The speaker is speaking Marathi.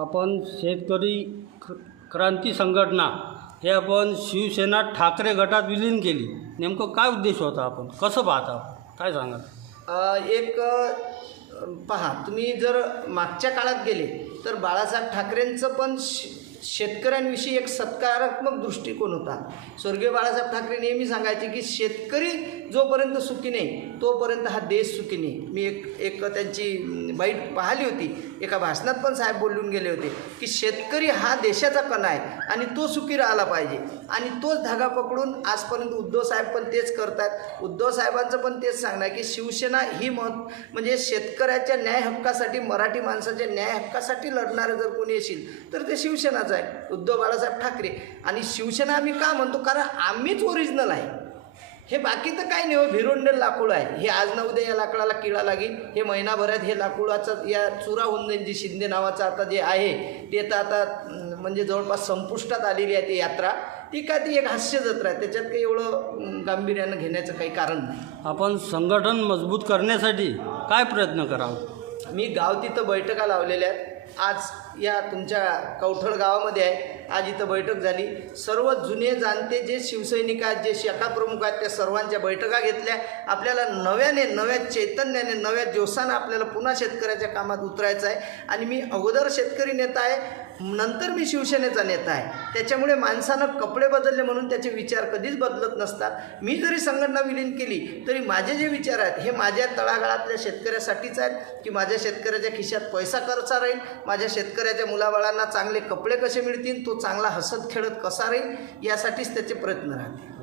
आपण शेतकरी क्र क्रांती संघटना हे आपण शिवसेना ठाकरे गटात विलीन केली. नेमकं काय उद्देश होता आपण? कसं पाहता काय सांगाल? एक पहा तुम्ही जर मागच्या काळात गेले तर बाळासाहेब ठाकरेंचं पण श शेतकऱ्यांविषयी एक सत्कारात्मक दृष्टिकोन होता. स्वर्गीय बाळासाहेब ठाकरे नेहमी सांगायचे की शेतकरी जोपर्यंत सुखी नाही तोपर्यंत हा देश सुखी नाही. मी एक एक त्यांची बाईट पाहिली होती. एका भाषणात पण साहेब बोलून गेले होते की शेतकरी हा देशाचा कणा आहे आणि तो सुखी राहिला पाहिजे. आणि तोच धागा पकडून आजपर्यंत उद्धव साहेब पण तेच करतात. उद्धव साहेबांचं पण तेच सांगणं आहे की शिवसेना ही मत म्हणजे शेतकऱ्याच्या न्याय हक्कासाठी मराठी माणसाच्या न्याय हक्कासाठी लढणारं जर कोणी येशील तर ते शिवसेनाचं आहे उद्धव बाळासाहेब ठाकरे आणि शिवसेना आम्ही का म्हणतो? कारण आम्हीच ओरिजिनल आहे. हे बाकी तर काही नाही हो भिरोंडेल लाकूड आहे. हे आज ना उद्या या लाकडाला किडा लागेल. हे महिनाभरात हे लाकूडाचं या चुरा होऊन जाईल जी शिंदे नावाचं आता जे आहे ते तर आता म्हणजे जवळपास संपुष्टात आलेली आहे ती यात्रा. ती काय ती एक हास्य जत्रा आहे. त्याच्यात काही एवढं गांभीर्यानं घेण्याचं काही कारण नाही. आपण संघटन मजबूत करण्यासाठी काय प्रयत्न करावा मी गाव तिथं बैठका लावलेल्या आहेत. आज या तुमच्या कवठळ गावामध्ये आहे. आज इथं बैठक झाली. सर्व जुने जाणते जे शिवसैनिक आहेत जे शाखा प्रमुख आहेत त्या सर्वांच्या बैठका घेतल्या. आपल्याला नव्याने नव्या चैतन्याने नव्या जोशानं आपल्याला पुन्हा शेतकऱ्याच्या कामात उतरायचं आहे. आणि मी अगोदर शेतकरी नेता आहे नंतर मी शिवसेनेचा नेता आहे. त्याच्यामुळे माणसानं कपडे बदलले म्हणून त्याचे विचार कधीच बदलत नसतात. मी जरी संघटना विलीन केली तरी माझे जे विचार आहेत हे माझ्या तळागाळातल्या शेतकऱ्यासाठीच आहेत की माझ्या शेतकऱ्याच्या खिशात पैसा खर्चा राहील माझ्या शेतकऱ्याच्या मुलाबाळांना चांगले कपडे कसे मिळतील तो चांगला हसत खेळत कसा राहील यासाठीच त्याचे प्रयत्न राहतील.